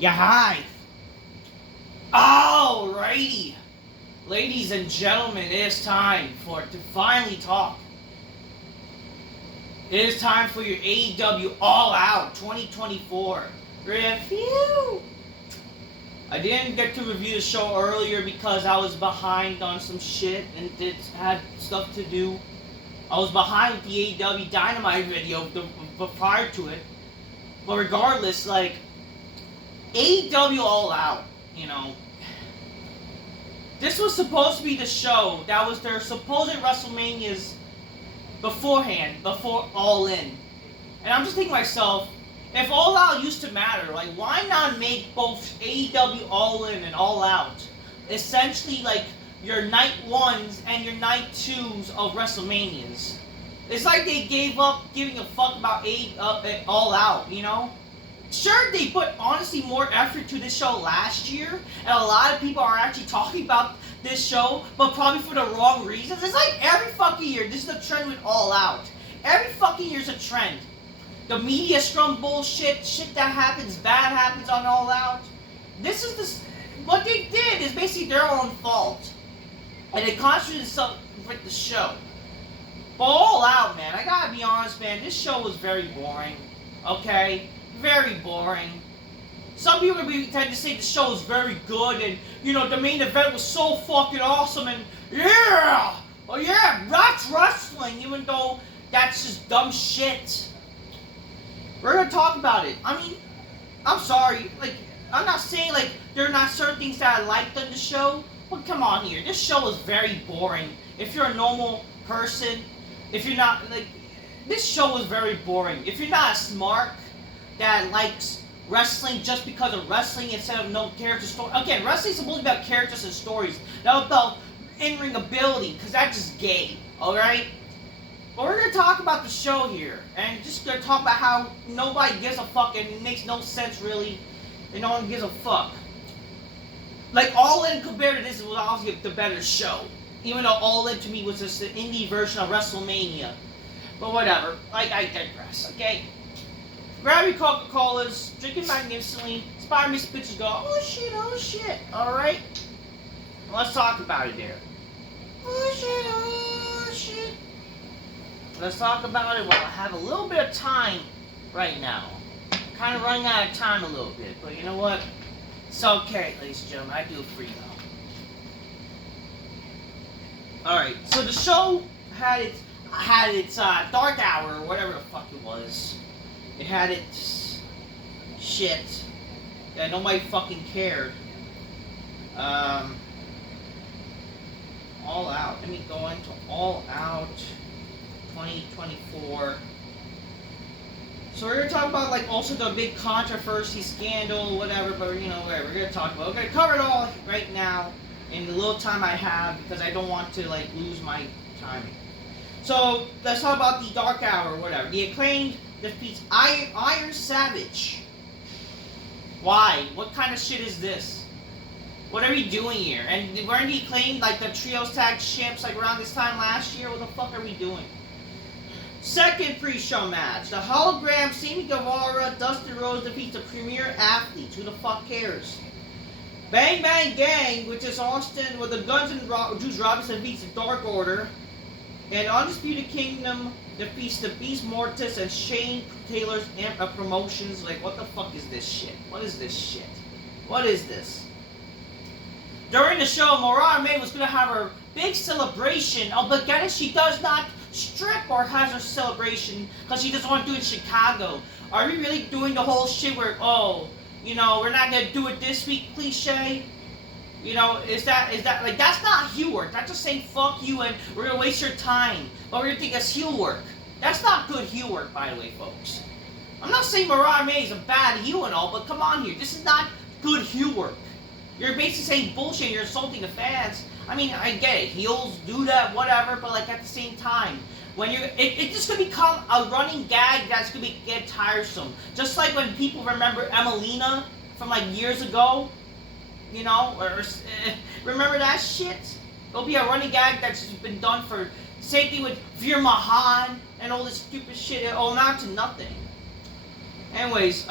Yeah, hi. Alrighty. Ladies and gentlemen, it is time to finally talk. It is time for your AEW All Out 2024 review. I didn't get to review the show earlier because I was behind on some shit and had stuff to do. I was behind with the AEW Dynamite video prior to it. But regardless, like, AEW All Out, you know, this was supposed to be the show that was their supposed WrestleManias beforehand, before All In. And I'm just thinking to myself, if All Out used to matter, like, why not make both AEW All In and All Out essentially like your night ones and your night twos of WrestleManias? It's like they gave up giving a fuck about All Out, you know? Sure, they put, honestly, more effort to this show last year, and a lot of people are actually talking about this show, but probably for the wrong reasons. It's like every fucking year, this is the trend with All Out. Every fucking year's a trend. The media scrum bullshit, shit that happens, bad happens on All Out. This is what they did is basically their own fault. And they concentrated themselves with the show. But All Out, man, I gotta be honest, man, this show was very boring. Okay? Very boring. Some people tend to say the show is very good and, you know, the main event was so fucking awesome and, yeah! Oh yeah, that's wrestling, even though that's just dumb shit. We're gonna talk about it. I mean, I'm sorry, like, I'm not saying, like, there are not certain things that I liked on the show, but come on here, this show is very boring. If you're a normal person, if you're not, like, this show was very boring. If you're not smart, that likes wrestling just because of wrestling instead of no character story. Again, wrestling's supposed to be about characters and stories, not about in-ring ability, because that's just gay, alright? But we're going to talk about the show here, and just going to talk about how nobody gives a fuck, and it makes no sense, really, and no one gives a fuck. Like, All In compared to this was obviously the better show, even though All In to me was just the indie version of WrestleMania. But whatever, I digress, okay? Grab your Coca-Colas, drink it magnificently, inspire me some bitches go, oh shit, alright? Let's talk about it there. Oh shit. Let's talk about it while I have a little bit of time right now. I'm kind of running out of time a little bit, but you know what? It's okay, ladies and gentlemen, I do it for you. Alright, so the show had its dark hour, or whatever the fuck it was. It had its shit that nobody fucking cared. All Out. Let me go into All Out 2024. So we're gonna talk about, like, also the big controversy, scandal, whatever. But you know, whatever. We're gonna talk about. We're gonna cover it all right now in the little time I have because I don't want to, like, lose my timing. So let's talk about the dark hour, or whatever. The Acclaimed defeats Iron Savage. Why? What kind of shit is this? What are we doing here? And weren't the Acclaimed like the Trios Tag Champs like around this time last year? What the fuck are we doing? Second pre-show match. The hologram Sammy Guevara, Dustin Rhodes defeats the premier athletes. Who the fuck cares? Bang Bang Gang, which is Austin with the Guns and Juice Robinson defeats the Dark Order. And Undisputed Kingdom defeats the Beast Mortis and Shane Taylor's Promotions. Like, what the fuck is this shit? What is this shit? What is this? During the show, Mariah May was going to have her big celebration. Oh, but get it? She does not strip or has her celebration because she doesn't want to do it in Chicago. Are we really doing the whole shit where, oh, you know, we're not going to do it this week cliche? You know, is that, like, that's not heel work. That's just saying, fuck you, and we're going to waste your time. But we're going to think that's heel work. That's not good heel work, by the way, folks. I'm not saying Mariah May is a bad heel and all, but come on here. This is not good heel work. You're basically saying bullshit and you're insulting the fans. I mean, I get it. Heels do that, whatever, but, like, at the same time, when you're, it's just going to become a running gag that's going to get tiresome. Just like when people remember Emelina from, like, years ago. You know, or remember that shit? It'll be a running gag that's been done for. Same thing with Veer Mahan and all this stupid shit. It'll amount to nothing. Anyways,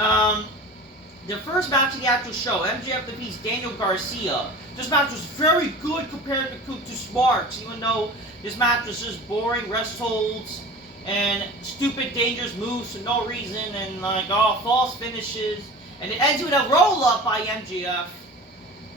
the first match of the actual show, MJF defeats Daniel Garcia. This match was very good compared to Sparks, even though this match was just boring, rest holds, and stupid, dangerous moves for no reason, and like, oh, false finishes. And it ends with a roll-up by MJF.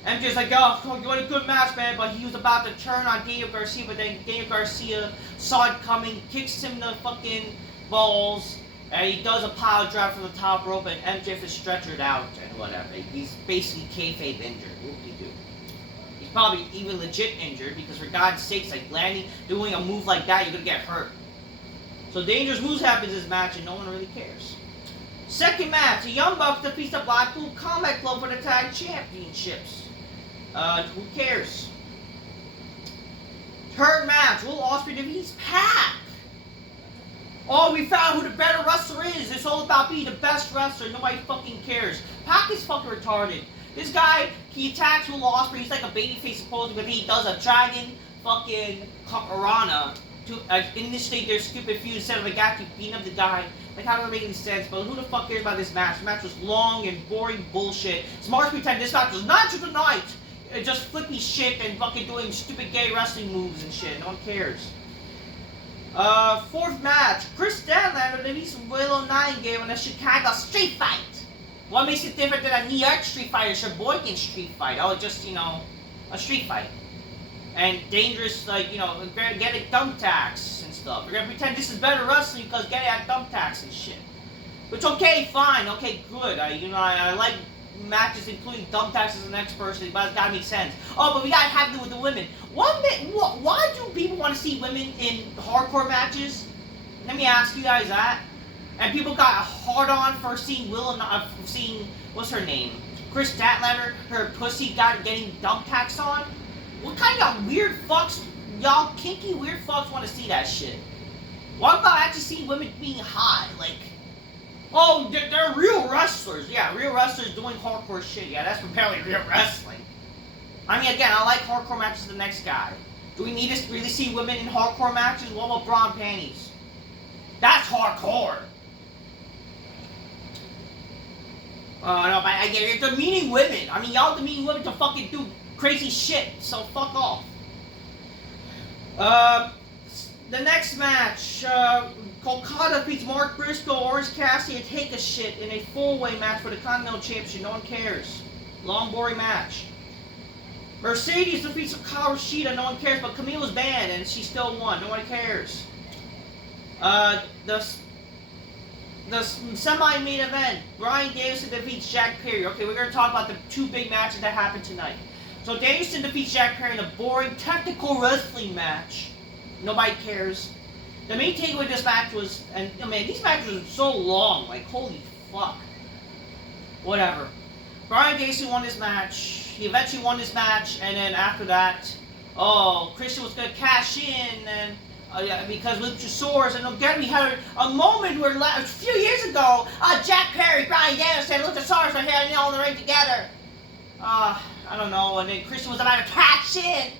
MJF's like, oh, you want a good match, man, but he was about to turn on Daniel Garcia, but then Daniel Garcia saw it coming, kicks him in the fucking balls, and he does a pile drive from the top rope, and MJF is stretchered out and whatever. He's basically kayfabe injured. Whoop-de-doo. He's probably even legit injured, because for God's sakes, like doing a move like that, you're gonna get hurt. So dangerous moves happen in this match, and no one really cares. Second match, the Young Bucks defeats the Blackpool Combat Club for the tag championships. Who cares? Third match, Will Ospreay defeats Pac. Oh, we found who the better wrestler is. It's all about being the best wrestler. Nobody fucking cares. Pac is fucking retarded. This guy, he attacks Will Ospreay. He's like a babyface supposedly, but he does a dragon fucking Rana to initiate their stupid feud instead of a guy beating up the guy. Like, how does that make any sense? But who the fuck cares about this match? The match was long and boring bullshit. Smart pretend this match was match of the night. Just flippy shit and fucking doing stupid gay wrestling moves and shit. No one cares. Fourth match. Chris Statlander defeats Willow Nightingale in a Chicago street fight. What makes it different than a New York street fight or Sheboygan street fight? Oh, just, you know, a street fight. And dangerous, like, you know, getting thumbtacks and stuff. We're gonna pretend this is better wrestling because getting at thumbtacks and shit. Which, okay, fine, okay, good. I like matches including thumbtacks as the next person, but it's gotta make sense. Oh, but we gotta have it with the women. Why do people want to see women in hardcore matches? Let me ask you guys that. And people got a hard on for seeing what's her name? Chris Statlander, her pussy getting thumbtacks on? What kind of weird fucks, y'all kinky weird fucks want to see that shit? What about actually seeing women being hot? Like, oh, they're real wrestlers. Yeah, real wrestlers doing hardcore shit. Yeah, that's apparently real wrestling. I mean, again, I like hardcore matches the next guy. Do we need to really see women in hardcore matches? What about bra and panties? That's hardcore. No, but I get it. You're demeaning women. I mean, y'all demeaning women to fucking do crazy shit, so fuck off. The next match, Kolkata beats Mark Briscoe, Orange Cassidy, and Take a Shit in a four-way match for the Continental Championship. No one cares. Long, boring match. Mercedes defeats Hikaru Shida. No one cares, but Camille was banned, and she still won. No one cares. The semi-main event, Bryan Danielson defeats Jack Perry. Okay, we're going to talk about the two big matches that happened tonight. So Danielson defeats Jack Perry in a boring technical wrestling match. Nobody cares. The main takeaway with this match was, and I mean, these matches were so long, like, holy fuck. Whatever. Bryan Danielson won this match. He eventually won this match, and then after that, oh, Christian was going to cash in, and yeah, because Luchasaurus, and again, we had a moment where a few years ago, Jack Perry, Bryan Danielson, and Luchasaurus were here all in the ring together. I don't know, and then Christian was about to cash in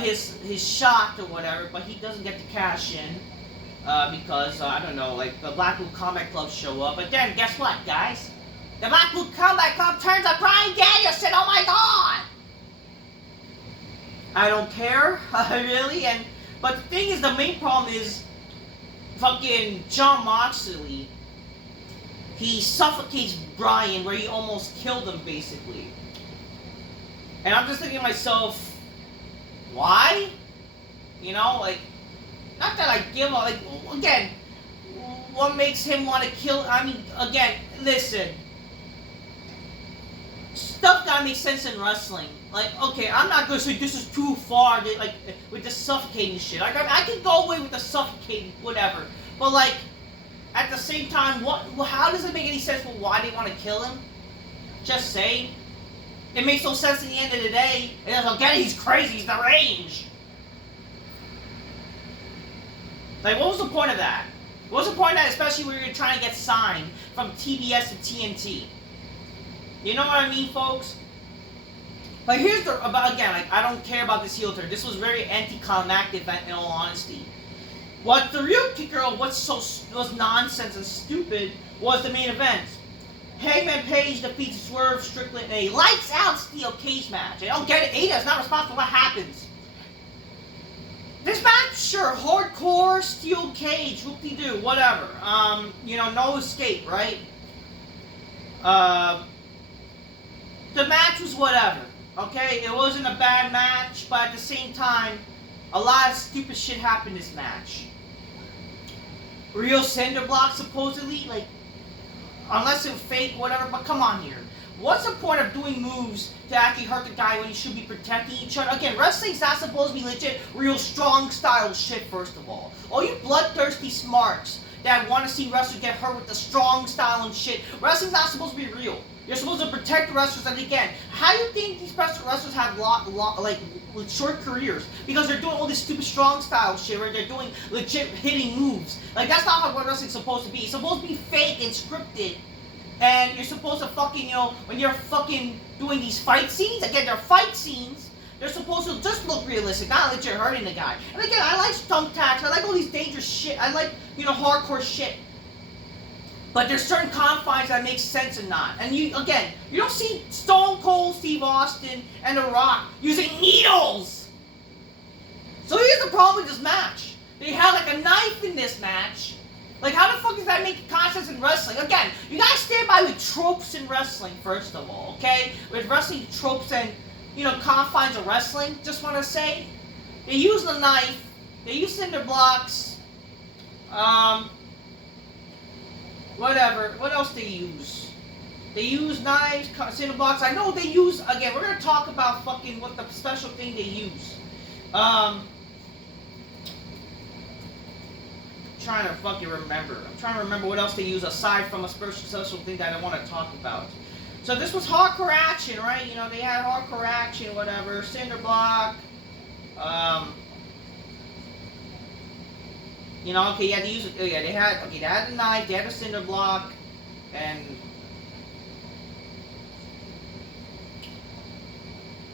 his shot or whatever, but he doesn't get to cash in because, I don't know, like the Blackpool Combat Club show up. But then, guess what, guys? The Blackpool Combat Club turns on Bryan Danielson, oh my god! I don't care, really, but the thing is, the main problem is fucking Jon Moxley. He suffocates Bryan where he almost killed him, basically. And I'm just thinking to myself, why? You know, like, not that I give up, like, again, what makes him want to kill, I mean, again, listen. Stuff gotta make sense in wrestling. Like, okay, I'm not gonna say this is too far, like, with the suffocating shit. Like, I can go away with the suffocating, whatever. But, like, at the same time, how does it make any sense for why they want to kill him? Just say. It makes no sense at the end of the day. And again, he's crazy, he's deranged. Like, what was the point of that? What was the point of that, especially when you're trying to get signed from TBS to TNT? You know what I mean, folks? But here's the, again, like, I don't care about this heel turn. This was very anticlimactic, in all honesty. What the real kicker of what was nonsense and stupid was the main event. Hangman Page defeats Swerve Strickland in a lights-out steel cage match. I don't get it. AEW is not responsible for what happens. This match, sure, hardcore steel cage, whoop-de-doo, whatever. No escape, right? The match was whatever. Okay, it wasn't a bad match, but at the same time, a lot of stupid shit happened in this match. Real cinder block, supposedly, like, unless it's fake, whatever, but come on here. What's the point of doing moves to actually hurt the guy when you should be protecting each other? Again, wrestling's not supposed to be legit, real strong style shit, first of all. All you bloodthirsty smarts that want to see wrestlers get hurt with the strong style and shit, wrestling's not supposed to be real. You're supposed to protect the wrestlers, and again, how do you think these wrestlers have short careers? Because they're doing all this stupid strong style shit where they're doing legit hitting moves. Like, that's not how wrestling's supposed to be. It's supposed to be fake and scripted. And you're supposed to fucking, when you're fucking doing these fight scenes, again, they're fight scenes, they're supposed to just look realistic, not legit hurting the guy. And again, I like thumbtacks, I like all these dangerous shit, I like, hardcore shit. But there's certain confines that make sense and not. And you don't see Stone Cold Steve Austin and The Rock using needles! So here's the problem with this match. They had like a knife in this match. Like, how the fuck does that make consensus in wrestling? Again, you gotta stand by with tropes in wrestling, first of all, okay? With wrestling tropes and, confines of wrestling, just wanna say, they use the knife, they use cinder blocks, whatever. What else they use? They use knives, cinder blocks. I know they use, again, we're gonna talk about fucking what the special thing they use. Trying to fucking remember. I'm trying to remember what else they use aside from a special thing that I want to talk about. So this was hardcore action, right? They had hardcore action, whatever. Cinder block. Okay, yeah, they use it. Yeah, they had the knife, they had the cinder block, and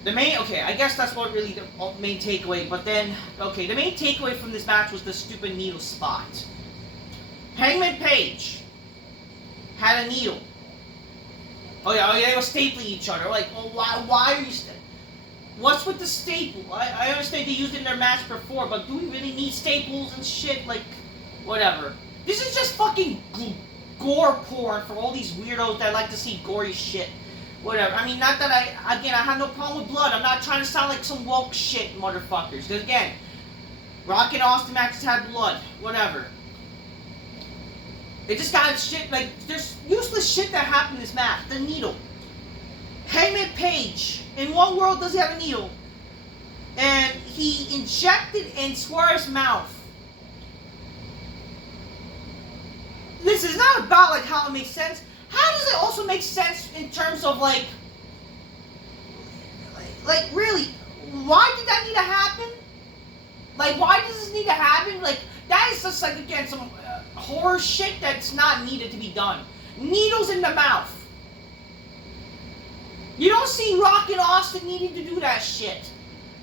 the main, I guess that's what really the main takeaway, but then, the main takeaway from this match was the stupid needle spot. Hangman Page had a needle. They were stapling each other. Like, well, why are you what's with the staple? I understand they used it in their match before, but do we really need staples and shit? Like, whatever. This is just fucking gore porn for all these weirdos that like to see gory shit. Whatever. I mean, not that I have no problem with blood. I'm not trying to sound like some woke shit, motherfuckers. Because again, Rock and Austin matches had blood. Whatever. They just got shit, like, there's useless shit that happened in this match. The needle. Hangman Page, in one world does he have a needle? And he injected in Swerve's mouth. This is not about, like, how it makes sense. How does it also make sense in terms of, like, really, why did that need to happen? Like, why does this need to happen? Like, that is just, like, again, some horror shit that's not needed to be done. Needles in the mouth. You don't see Rock and Austin needing to do that shit.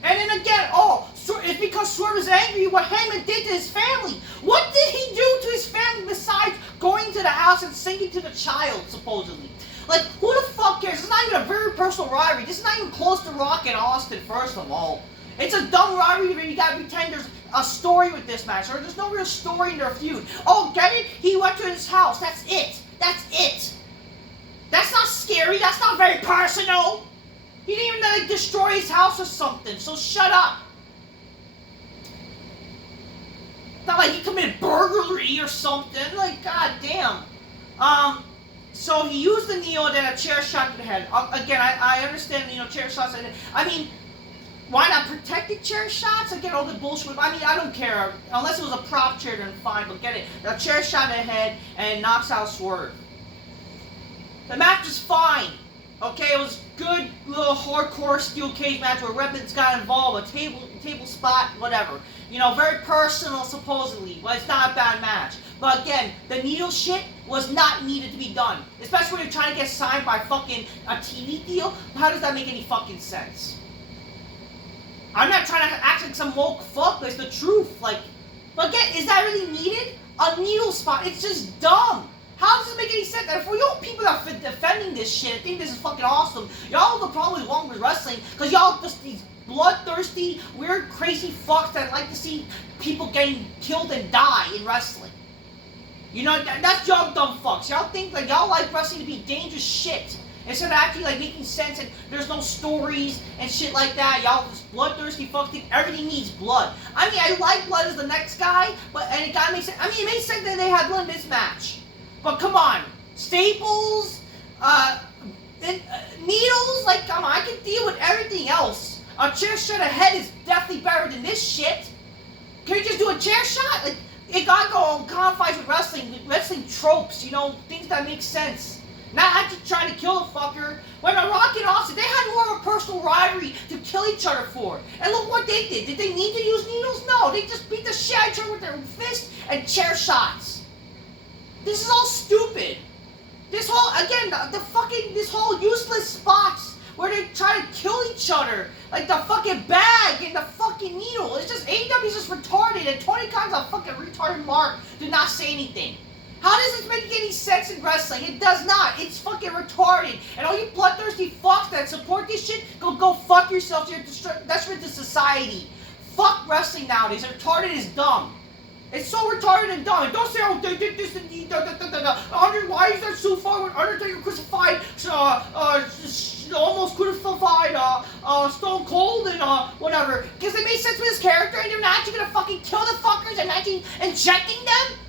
And then again, it's because Swerve is angry at what Hangman did to his family. What did he do to his family besides going to the house and singing to the child, supposedly? Like, who the fuck cares? It's not even a very personal rivalry. This is not even close to Rock and Austin, first of all. It's a dumb rivalry where you gotta pretend there's a story with this match, or there's no real story in their feud. Oh, get it? He went to his house. That's it. That's it. That's not scary. That's not very personal. He didn't even, like, destroy his house or something, so shut up. Not like he committed burglary or something. Like, goddamn. So he used the needle and then a chair shot to the head. Again, I understand, chair shots. I mean, why not protect the chair shots? Again, all the bullshit. I mean, I don't care. Unless it was a prop chair, then fine, but get it. A chair shot to the head and knocks out Swerve. The match was fine. Okay, it was good little hardcore steel cage match where weapons got involved, a table spot, whatever. Very personal supposedly, but it's not a bad match. But again, the needle shit was not needed to be done. Especially when you're trying to get signed by fucking a TV deal. How does that make any fucking sense? I'm not trying to act like some woke fuck, but it's the truth. Like, but again, is that really needed? A needle spot, it's just dumb. How does this make any sense? And for you people that are defending this shit, think this is fucking awesome, y'all are probably wrong with wrestling, because y'all just these bloodthirsty, weird, crazy fucks that like to see people getting killed and die in wrestling. You know, that's y'all dumb fucks. Y'all think like y'all like wrestling to be dangerous shit. Instead of actually like making sense and there's no stories and shit like that, y'all just bloodthirsty fucks think everything needs blood. I mean, I like blood as the next guy, and it gotta make sense. I mean, it makes sense that they had blood in this match. But come on, staples, needles, like come on, I can deal with everything else. A chair shot of head is definitely better than this shit. Can we just do a chair shot? Like, it gotta go on confines with wrestling tropes, you know, things that make sense. Not actually trying to kill the fucker. When Rock and Austin, they had more of a personal rivalry to kill each other for. And look what they did. Did they need to use needles? No, they just beat the shit out of each other with their fists and chair shots. This is all stupid. This whole, again, this whole useless spots where they try to kill each other. Like the fucking bag and the fucking needle. It's just, AEW is just retarded, and Tony Khan's a fucking retarded mark did not say anything. How does this make any sense in wrestling? It does not. It's fucking retarded. And all you bloodthirsty fucks that support this shit, go fuck yourselves. You're detriment to society. Fuck wrestling nowadays. They're retarded is dumb. It's so retarded and dumb. And don't say, oh, they did this and why is that so far when Undertaker crucified, almost crucified Stone Cold and whatever. Because it made sense with his character and they're not actually gonna fucking kill the fuckers and actually injecting them?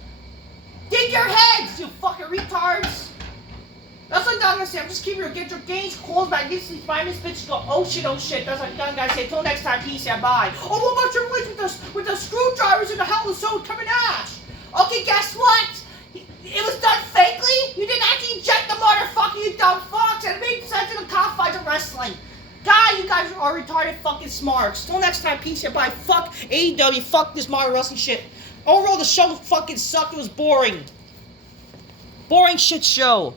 Dig your heads, you fucking retards! That's what I'm gonna say. I'm just keeping your get your games closed back. Get these 5 minutes bitches go, oh shit, that's what I'm gonna say. Till next time, peace and bye. Oh, what about your relationship with the screwdrivers in the Hell in a Cell with Kevin Nash? Okay, guess what? It was done fakely? You didn't actually inject the motherfucker, you dumb fucks, and it made sense in the confines of wrestling. God, you guys are retarded fucking smarts. Till next time, peace and bye. Fuck AEW, fuck this modern wrestling shit. Overall, the show fucking sucked. It was boring. Boring shit show.